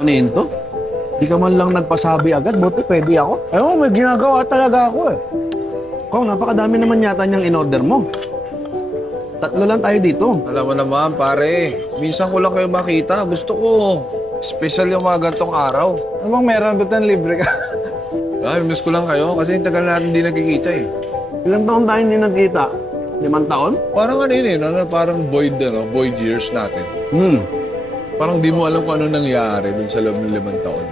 Nento? Di ka man lang nagpasabi agad, buti pwede ako. Ewan, may ginagawa talaga ako eh. Kung napakadami naman yata niyang in-order mo. 3 lang tayo dito. Alam mo naman, pare. Minsan ko lang kayo makita. Gusto ko. Special yung mga gantong araw. Ano bang meron? Ba't ang libre ka? Ay, miss ko lang kayo kasi tagal natin hindi nagkikita eh. Ilang taon tayo hindi nagkita? 5 taon? Parang ano yun eh, parang void years natin. Parang di mo alam kung ano nangyari dun sa loob ng 5 taon.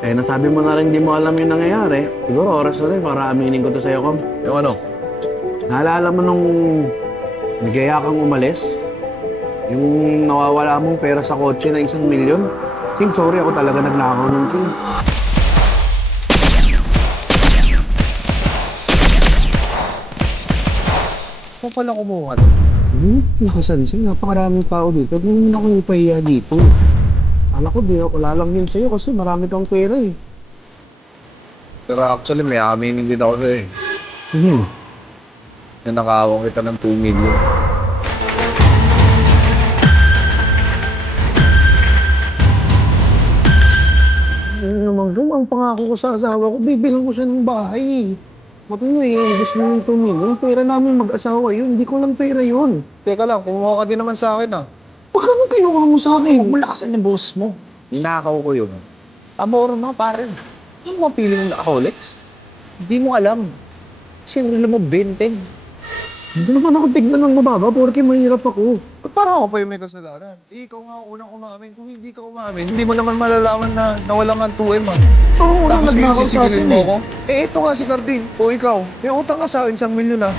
Eh, nasabi mo na rin di mo alam yung nangyayari. Siguro oras na rin para aminin ko to sa'yo, Kom. Yung ano? Naalala mo nung nagaya kang umalis? Yung nawawala mong pera sa kotse na 1 milyon? King, sorry, ako talaga nagnakaw ng King. Kung pala kumuha Nakasansing. Napakaraming tao dito. Huwag mo naman ako ipahiya dito. Alam ko, wala lang yun sa'yo kasi marami kang pera eh. Pero actually, may aminin din ako sa'yo eh. Na nakawang kita ng 2 million. Ano naman, Rom, ang pangako ko sa asawa ko, bibilang ko siya ng bahay. Mati mo eh, gusto mo yung 2 million. Pera namin mag-asawa yun, hindi ko lang pera yun. Teka lang, kumuha ka din naman sa akin ah. Baka mo kinuha mo sa akin. Huwag mo lakasan yung boss mo. Ninakaw ko yun. Amor na, pare. Ano mo feeling ng Rolex? Hindi mo alam. Siyempre mo, benten. Hindi naman ako tignan ng mababa, porque mahirap ako. Ba't parang ako pa yung may kasalanan? Ikaw nga ang unang umamin. Kung hindi ka umamin, hindi mo naman malalaman na nawala nga 2M ah. Oo, Tapos ngayon nagnakaw sa sisigilin akin mo eh. ako? Eh, ito nga si Cardin. O ikaw, may utang ka sa akin 1 milyon ah.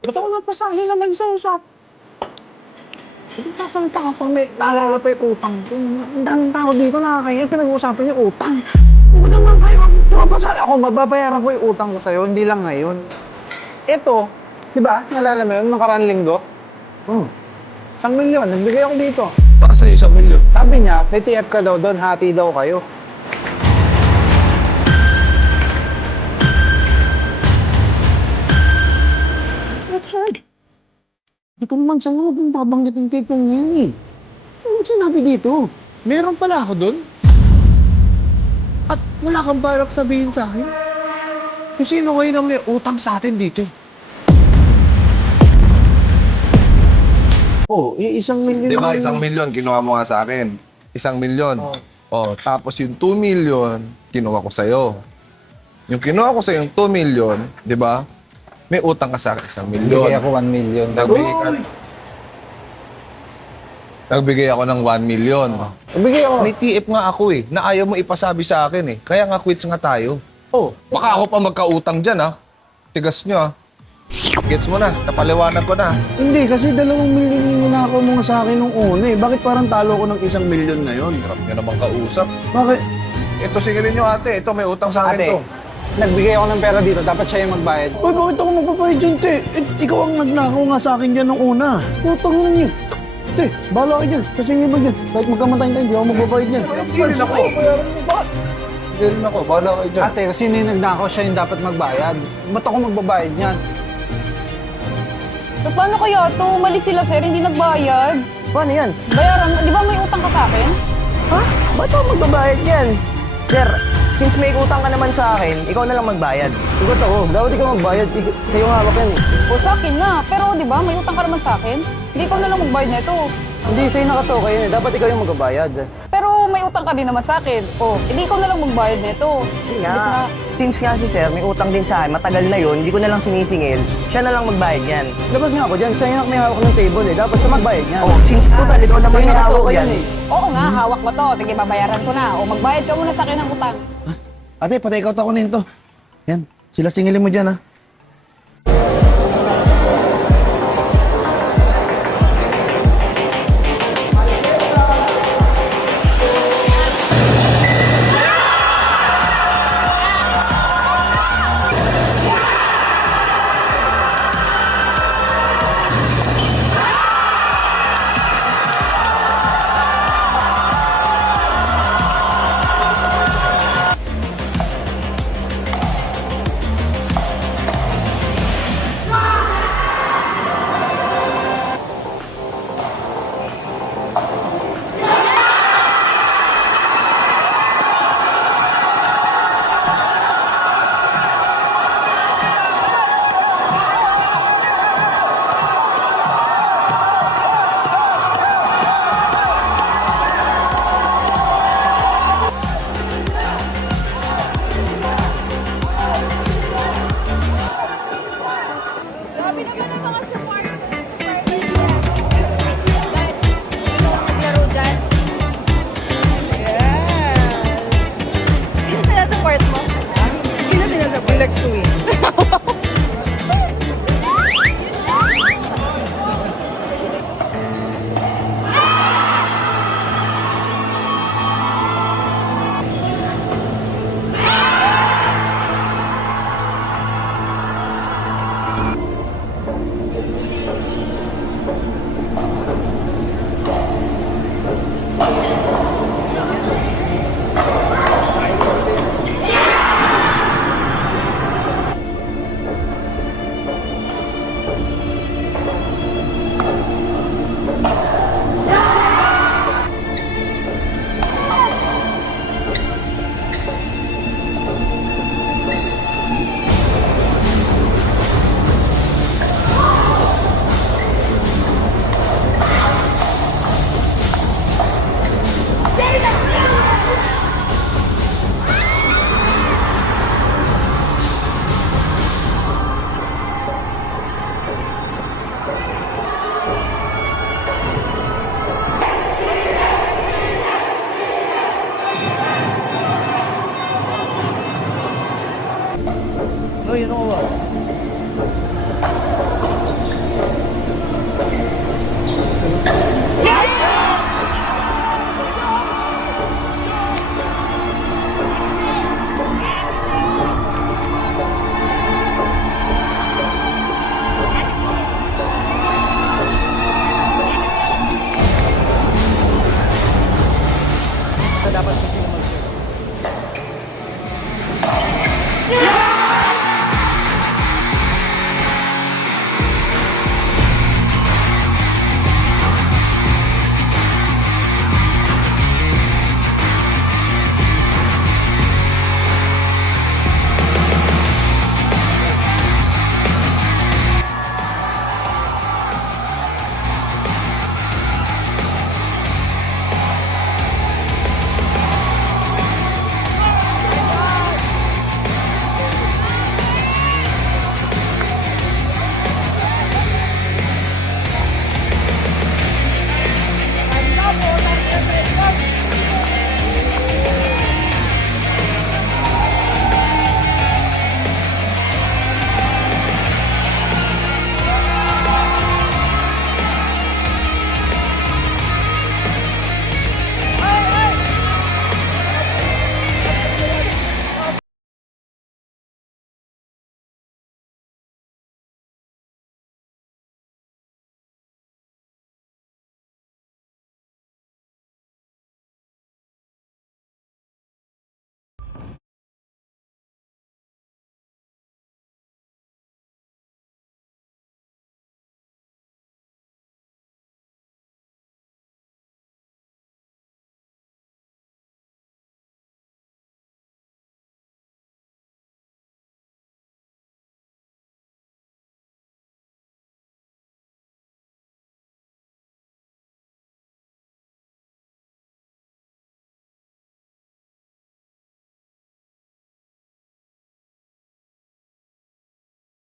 Ba't ako napasahin naman sa usap? Bakit sasalita ka pang may naalala pa yung utang ko? Ang daming tao dito nakakaya, pinag-uusapan yung utang. Huwag naman kayo, mapasali ako, mababayaran ko yung utang ko sa'yo, hindi lang ngayon. Ito, di ba, naalala mo yun, nakaraan linggo? 1 milyon, nagbigay ako dito. Para sa 1 milyon. Sabi niya, may TF ka daw doon, hati daw kayo. Richard, di ko naman sa'yo huwag mong babanggitin kay Pong yan eh. Ano sinabi dito? Meron pala ako doon. At wala kang balak sabihin sa akin. Kung sino ngayon ang may utang sa atin dito. Oh, 1 milyon. Di ba, 1 milyon kinuha mo nga sa akin. 1 milyon. Oh, tapos yung 2 million, kinuha ko sa'yo. Yung kinuha ko sa'yo yung 2 million, di ba? May utang ka sa akin 1 milyon. Bigay ako 1 million. Nagbigay ako ng 1 million. Bigay ako. May TF nga ako eh, na ayaw mo ipasabi sa akin eh. Kaya nga quits nga tayo. Oh, Baka ako pa magkautang dyan ha. Tigas nyo ha. Gets mo na, napaliwanag ko na. hindi kasi 2 milyon yung ninakaw mo nga sa akin nung una eh. Bakit parang talo ko ng 1 milyon ngayon? Hirap nyo naman kausap. Bakit? Ito, singilin nyo ate. Ito, may utang sa akin Ate, to. nagbigay ako ng pera dito. Dapat siya yung magbayad. Uy, bakit ako magbabayad dyan, te? Eh, ikaw ang nagnakaw nga sa akin dyan nung una. Putang na niyo. Te, bahala ka dyan. Kasingin mo dyan. Kahit magkamatayin tayo, hindi ako magbabayad dyan. Hindi rin ako. Hindi rin ako. Bahala kayo dyan. Ate, kung sino yung nagnakaw, siya yung dapat magbayad. Ba't ako magbabayad niyan? So, paano kaya to? Mali sila, sir. Hindi nagbayad. Paano yan? Bayaran, di ba may utang ka sa akin? Ha? Ba't ako magbabayad yan? Sir, since may utang ka naman sa akin, ikaw na lang magbayad. Ikaw to, dapat ikaw magbayad. Sa'yo nga hawak yan. O sa akin na. Pero di ba may utang ka naman sa akin? Hindi ko na lang magbayad nito. Hindi, sa'yo nakatoka yun. Dapat ikaw yung magbabayad. Pero may utang ka din naman sa akin. O, hindi ko na lang magbayad nito. Hindi nga. Since nga si sir, may utang din sa akin, matagal na yun, hindi ko na lang sinisingil, siya na lang magbayad yan. Labas nga ako dyan. Sa'yo na may hawak ng table eh. Dapat siya magbayad niyan. Oh, since total, ikaw naman Sa'yo may hawak nakatoka yan. yan eh. Oo nga, hawak mo to. Sige, babayaran ko na. O, magbayad ka muna sa akin ng utang. Ate, patay ikaw ako nito. Yan, sila singilin mo dyan ha. kasi